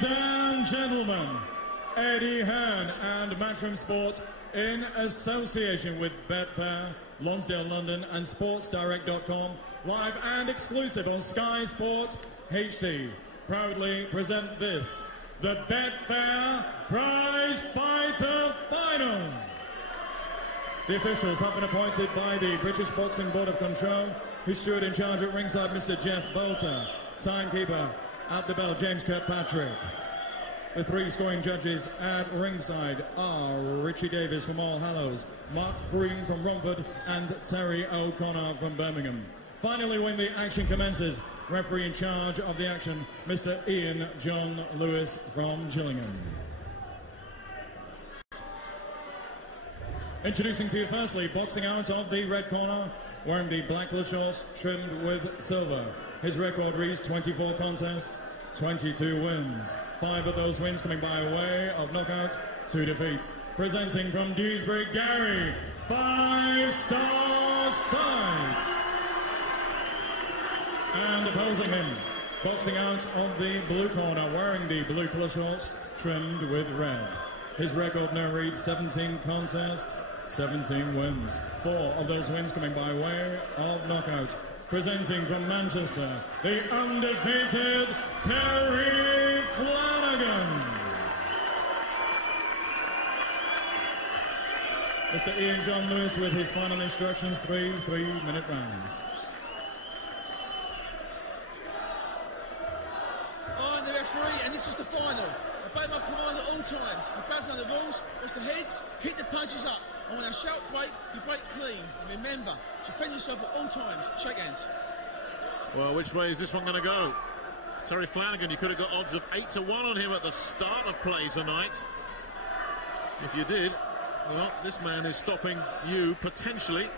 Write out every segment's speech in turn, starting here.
Ladies and gentlemen, Eddie Hearn and Matchroom Sport in association with Betfair, Lonsdale London and SportsDirect.com, live and exclusive on Sky Sports HD, proudly present this, the Betfair Prizefighter Final. The officials have been appointed by the British Boxing Board of Control, whose steward in charge at ringside, Mr. Jeff Bolter. Timekeeper at the bell, James Kirkpatrick. The three scoring judges at ringside are Richie Davis from All Hallows, Mark Green from Romford, and Terry O'Connor from Birmingham. Finally, when the action commences, referee in charge of the action, Mr. Ian John Lewis from Gillingham. Introducing to you firstly, boxing out of the red corner, wearing the black colour shorts trimmed with silver. His record reads 24 contests, 22 wins. 5 of those wins coming by way of knockout, 2 defeats. Presenting from Dewsbury, Gary, 5-star Sykes. And opposing him, boxing out of the blue corner, wearing the blue colour shorts trimmed with red. His record now reads 17 contests, 17 wins. 4 of those wins coming by way of knockout. Presenting from Manchester, the undefeated Terry Flanagan. Mr. Ian John Lewis with his final instructions, 3 3-minute rounds. I'm the referee, and this is the final. Obey my command at all times. You both know the rules. What's the heads? Keep the punches up. And when I shout break, you break clean. And remember, defend yourself at all times. Shake hands. Well, which way is this one going to go? Terry Flanagan, you could have got odds of 8-1 on him at the start of play tonight. If you did, well, this man is stopping you potentially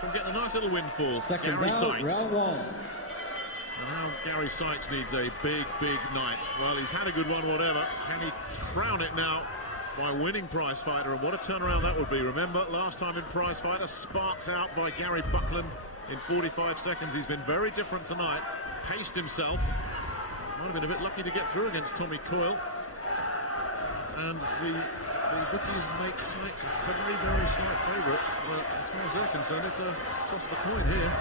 from getting a nice little windfall. Second Gary round, Sykes. round 1. And now Gary Sykes needs a big, big night. Well, he's had a good one, whatever. Can he crown it now by winning Prizefighter? And what a turnaround that would be. Remember, last time in Prizefighter, sparked out by Gary Buckland in 45 seconds. He's been very different tonight. Paced himself. Might have been a bit lucky to get through against Tommy Coyle. And the bookies make Sykes a very, very slight favourite. Well, as far as they're concerned, it's a toss of a coin here.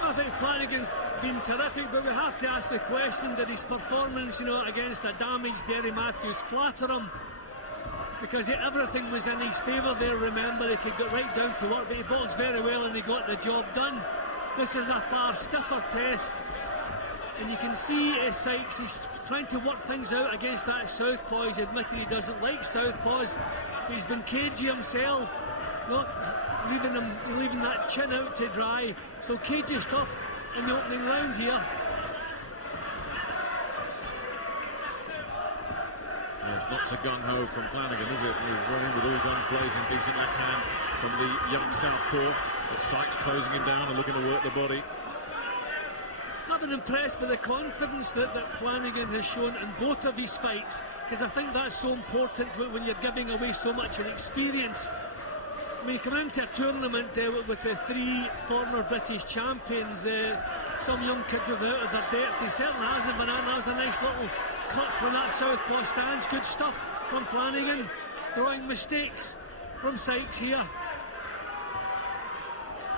I think Flanagan's been terrific, but we have to ask the question, did his performance, against a damaged Derry Matthews flatter him? Because everything was in his favour there, remember, he could get right down to work, but he boxed very well and he got the job done. This is a far stiffer test, and you can see Sykes, he's trying to work things out against that southpaw. He's admitted he doesn't like southpaws. He's been cagey himself, not leaving that chin out to dry. So cagey stuff in the opening round here. Yeah, it's not so gung-ho from Flanagan, is it? He's running with all guns blazing, decent left hand from the young southpaw. But Sykes closing him down and looking to work the body. I've been impressed by the confidence that Flanagan has shown in both of his fights, because I think that's so important when you're giving away so much of experience. When you come into a tournament with the 3 former British champions, some young kids without of their depth, he certainly hasn't been out. That was a nice little cut from that southpaw stance. Good stuff from Flanagan. Drawing mistakes from Sykes here.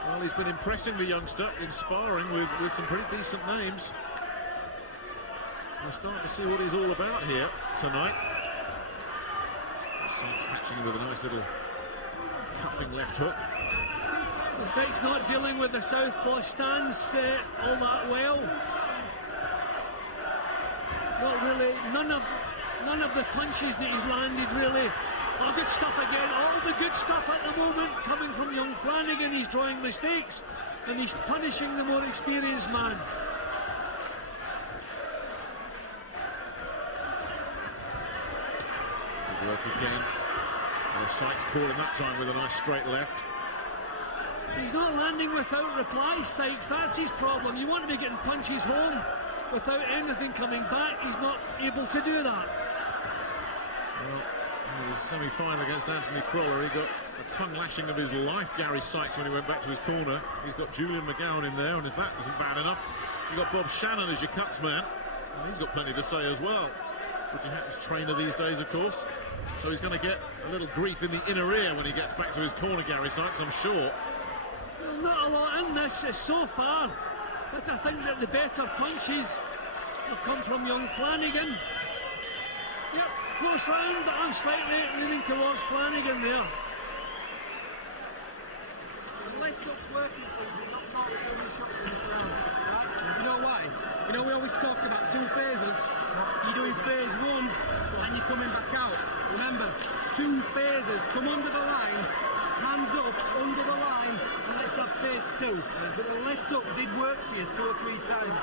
Well, he's been impressing the youngster in sparring with some pretty decent names. We're starting to see what he's all about here tonight. Sykes catching him with a nice little cuffing left hook. Sykes not dealing with the southpaw stance all that well. Not really, none of the punches that he's landed really. Oh, good stuff again. All the good stuff at the moment coming from young Flanagan. He's drawing mistakes and he's punishing the more experienced man. Good work again. Sykes caught him that time with a nice straight left. He's not landing without reply, Sykes. That's his problem. You want to be getting punches home without anything coming back. He's not able to do that. Well, in his semi-final against Anthony Crawler, he got a tongue lashing of his life, Gary Sykes, when he went back to his corner. He's got Julian McGowan in there, and if that isn't bad enough, you've got Bob Shannon as your cuts man, and he's got plenty to say as well. Ricky Hatton's trainer these days, of course. So he's going to get a little grief in the inner ear when he gets back to his corner, Gary Sykes, I'm sure. Well, not a lot in this so far, but I think that the better punches have come from young Flanagan. Yep, close round, but I'm slightly leaning towards Flanagan there. The left hook's working for you, but not so many shots in the ground. Right? You know why? You know, we always talk about two phases. You're doing phase one and you're coming back out. Remember, two phases. Come under the line, hands up, under the line, and let's have phase two. But the left hook did work for you 2 or 3 times.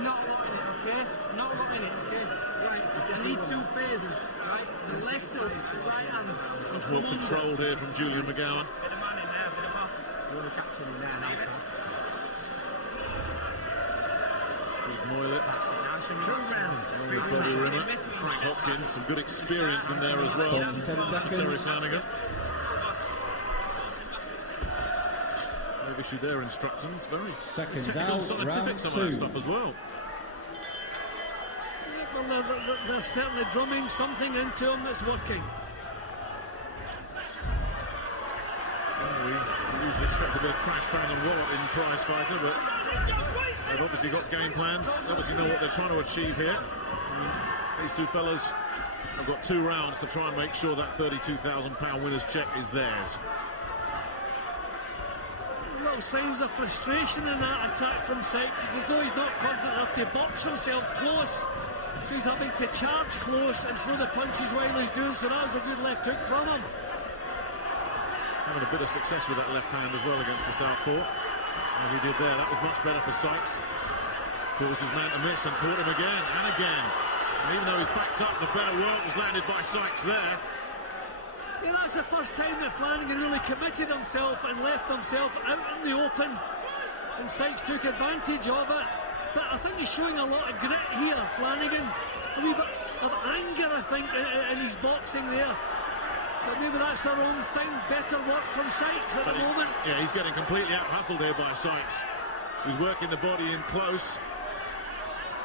Not a lot in it, okay? Not a lot in it, okay? Right, I need 2 phases, right? The left hook, the right hand. Much more controlled here from Julian McGowan. Bit of man in there, bit of box. You're the captain in there now, pal. Steve Moylett. 2 rounds. Bobby Rimmer, Frank Hopkins, some good experience in there as well. 10 seconds. Terry Flanagan. They've issued their instructions. Very technical, scientific, some of that stuff as well. Well, they're certainly drumming something into them that's working. Well, we usually expect a bit of crash bang and wallop in Prizefighter, but they've obviously got game plans. They obviously know what they're trying to achieve here. And these two fellas have got 2 rounds to try and make sure that £32,000 winner's check is theirs. Little signs of frustration in that attack from Sykes. It's as though he's not confident enough to box himself close. So he's having to charge close and throw the punches while he's doing so. That was a good left hook from him. Having a bit of success with that left hand as well against the southpaw, as he did there. That was much better for Sykes. Caused his man to miss and caught him again and again. And even though he's backed up, the better work was landed by Sykes there. Yeah, that's the first time that Flanagan really committed himself and left himself out in the open, and Sykes took advantage of it. But I think he's showing a lot of grit here, Flanagan. A wee bit of anger, I think, in his boxing there. But maybe that's the wrong thing. Better work from Sykes at the moment. Yeah, he's getting completely out-hustled here by Sykes. He's working the body in close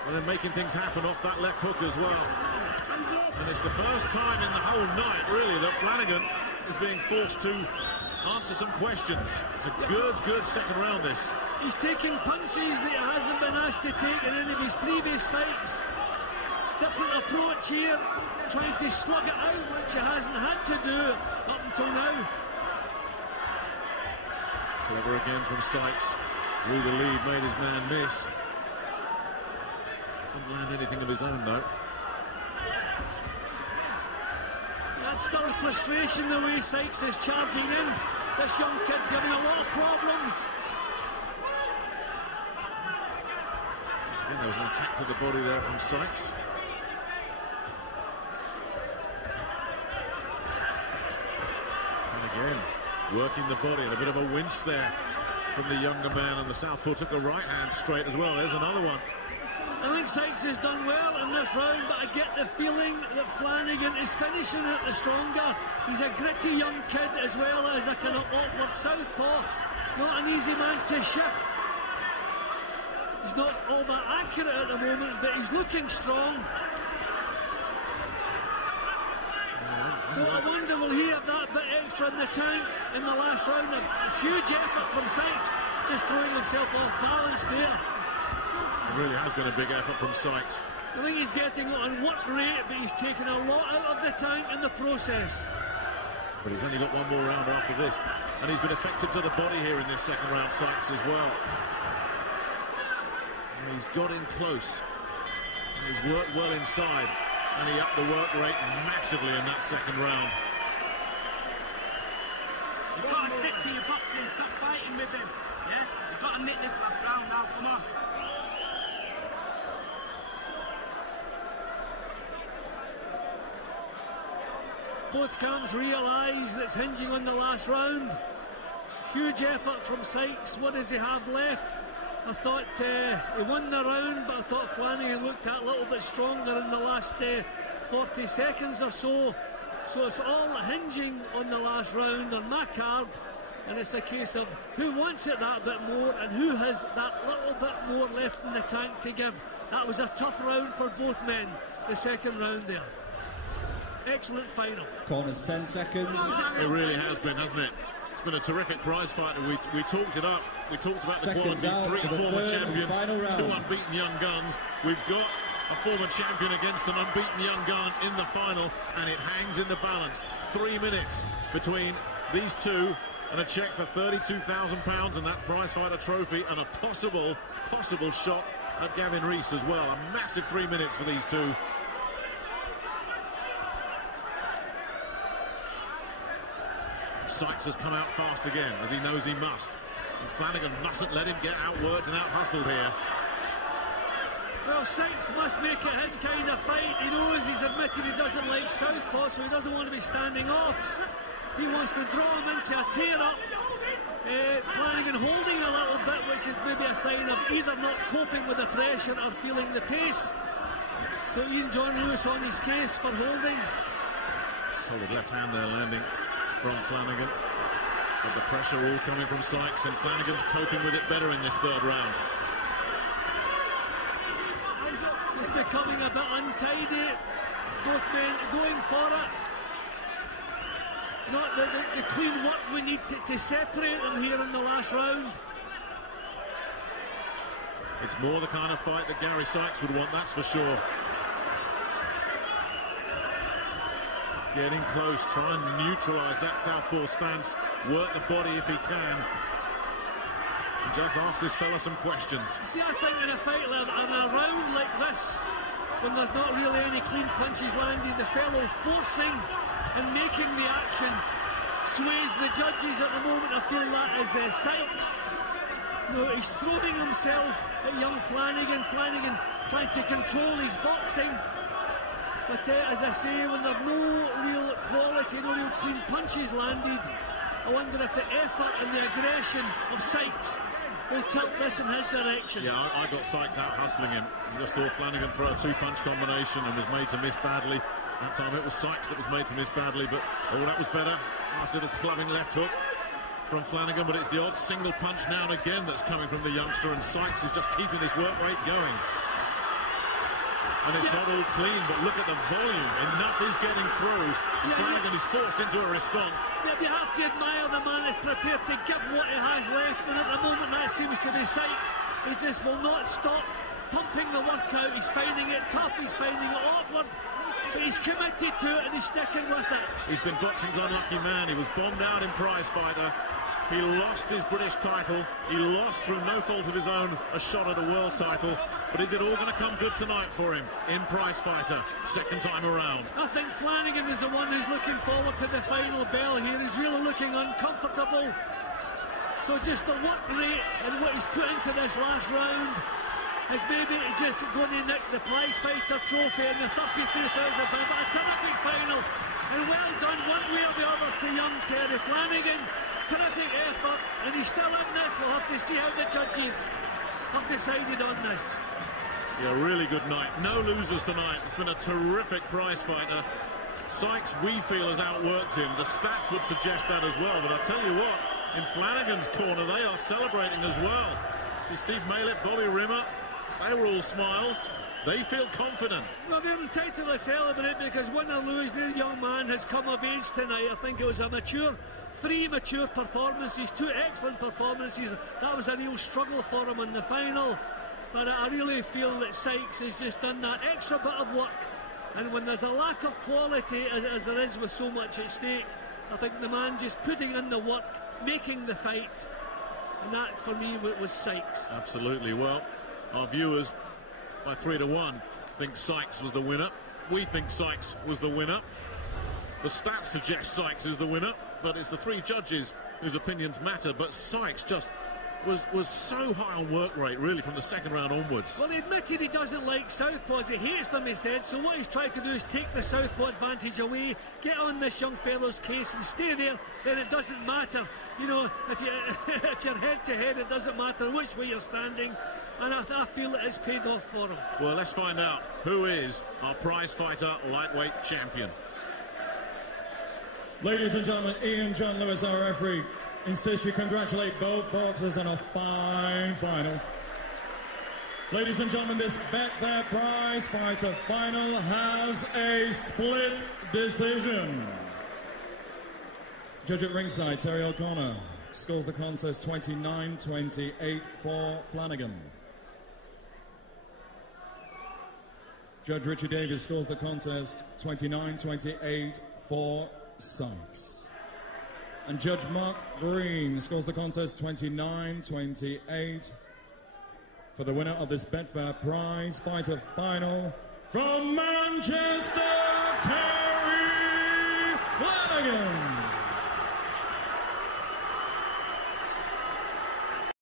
and then making things happen off that left hook as well. And it's the first time in the whole night, really, that Flanagan is being forced to answer some questions. It's a good second round, this. He's taking punches that he hasn't been asked to take in any of his previous fights. Different approach here, trying to slug it out, which he hasn't had to do up until now. Clever again from Sykes. Drew the lead, made his man miss. Didn't land anything of his own, though. That's still a frustration the way Sykes is charging in. This young kid's giving a lot of problems. Again, there was an attack to the body there from Sykes. And again, working the body, and a bit of a winch there from the younger man, and the southpaw took a right hand straight as well. There's another one. I think Sykes has done well in this round, but I get the feeling that Flanagan is finishing it the stronger. He's a gritty young kid as well as a kind of awkward southpaw. Not an easy man to shift. He's not all that accurate at the moment, but he's looking strong. So I wonder, will he have that bit extra in the tank in the last round? A huge effort from Sykes, just throwing himself off balance there. It really has been a big effort from Sykes. I think he's getting on work rate, but he's taken a lot out of the tank in the process. But he's only got one more round after this. And he's been effective to the body here in this second round, Sykes, as well. And he's got in close. And he's worked well inside. And he upped the work rate massively in that second round. You've got to stick to your boxing. Stop fighting with him. Yeah? You've got to nick this last round now. Come on. Both camps realise that it's hinging on the last round. Huge effort from Sykes. What does he have left? I thought he won the round, but I thought Flanagan looked a little bit stronger in the last 40 seconds or so. So it's all hinging on the last round on my card, and it's a case of who wants it that bit more and who has that little bit more left in the tank to give. That was a tough round for both men, the second round there. Excellent final. Corners 10 seconds. It really has been, hasn't it? It's been a terrific prize fight. We talked it up. We talked about the quality. 3 former champions, 2 unbeaten young guns. We've got a former champion against an unbeaten young gun in the final, and it hangs in the balance. 3 minutes between these two, and a cheque for £32,000 and that Prizefighter trophy, and a possible shot at Gavin Rees as well. A massive 3 minutes for these two. Sykes has come out fast again, as he knows he must. And Flanagan mustn't let him get outworked and out-hustled here. Well, Sykes must make it his kind of fight. He knows, he's admitted he doesn't like southpaw, so he doesn't want to be standing off. He wants to draw him into a tear-up. Flanagan holding a little bit, which is maybe a sign of either not coping with the pressure or feeling the pace. So Ian John Lewis on his case for holding. Solid left hand there landing from Flanagan. But the pressure all coming from Sykes, and Flanagan's coping with it better in this third round. It's becoming a bit untidy. Both men going for it. Not the clean work we need to separate them here in the last round. It's more the kind of fight that Gary Sykes would want, that's for sure. Getting close, try and neutralise that southpaw stance, work the body if he can. And just ask this fella some questions. See, I think in a fight like that, in a round like this, when there's not really any clean punches landing, the fellow forcing and making the action sways the judges at the moment. I feel that is Sykes. You know, he's throwing himself at young Flanagan. Flanagan trying to control his boxing. But as I say, when there's no real quality, no real clean punches landed, I wonder if the effort and the aggression of Sykes will tilt this in his direction. Yeah, I got Sykes out hustling him. I just saw Flanagan throw a 2-punch combination and was made to miss badly. That time it was Sykes that was made to miss badly, but that was better. Nice little clubbing left hook from Flanagan, but it's the odd single punch now and again that's coming from the youngster, and Sykes is just keeping this work rate going. And it's not all clean, but look at the volume. Enough is getting through. Flanagan is forced into a response. Yeah, you have to admire the man is prepared to give what he has left, and at the moment that seems to be Sykes. He just will not stop pumping the work out. He's finding it tough, he's finding it awkward, but he's committed to it and he's sticking with it. He's been boxing's unlucky man. He was bombed out in Prizefighter. He lost his British title. He lost, through no fault of his own, a shot at a world title. But is it all going to come good tonight for him in Prizefighter, second time around? I think Flanagan is the one who's looking forward to the final bell here. He's really looking uncomfortable. So just the work rate and what he's put into this last round is maybe just going to nick the Prizefighter trophy and the £32,000. But a terrific final, and well done one way or the other to young Terry Flanagan. Terrific effort, and he's still in this. We'll have to see how the judges have decided on this. Yeah, really good night. No losers tonight. It's been a terrific Prizefighter. Sykes, we feel, has outworked him. The stats would suggest that as well. But I tell you what, in Flanagan's corner, they are celebrating as well. See Steve Malett, Bobby Rimmer, they were all smiles. They feel confident. Well, they're entitled to celebrate because win or lose, their young man has come of age tonight. I think it was three mature performances, 2 excellent performances. That was a real struggle for him in the final. But I really feel that Sykes has just done that extra bit of work. And when there's a lack of quality, as there is with so much at stake, I think the man just putting in the work, making the fight. And that, for me, was Sykes. Absolutely. Well, our viewers, by 3-1, think Sykes was the winner. We think Sykes was the winner. The stats suggest Sykes is the winner, but it's the 3 judges whose opinions matter. But Sykes just was so high on work rate, really, from the second round onwards. Well, he admitted he doesn't like southpaws. He hates them, he said. So what he's trying to do is take the southpaw advantage away, get on this young fellow's case and stay there. Then it doesn't matter. You know, if you're head-to-head, it doesn't matter which way you're standing. And I feel that it's paid off for him. Well, let's find out who is our Prizefighter lightweight champion. Ladies and gentlemen, Ian John Lewis, our referee, insists you congratulate both boxers on a fine final. Ladies and gentlemen, this Betfair Prizefighter final has a split decision. Judge at ringside, Terry O'Connor, scores the contest 29-28 for Flanagan. Judge Richie Davis scores the contest 29-28 for Sykes. And Judge Mark Green scores the contest 29-28 for the winner of this Betfair Prizefighter final from Manchester, Terry Flanagan.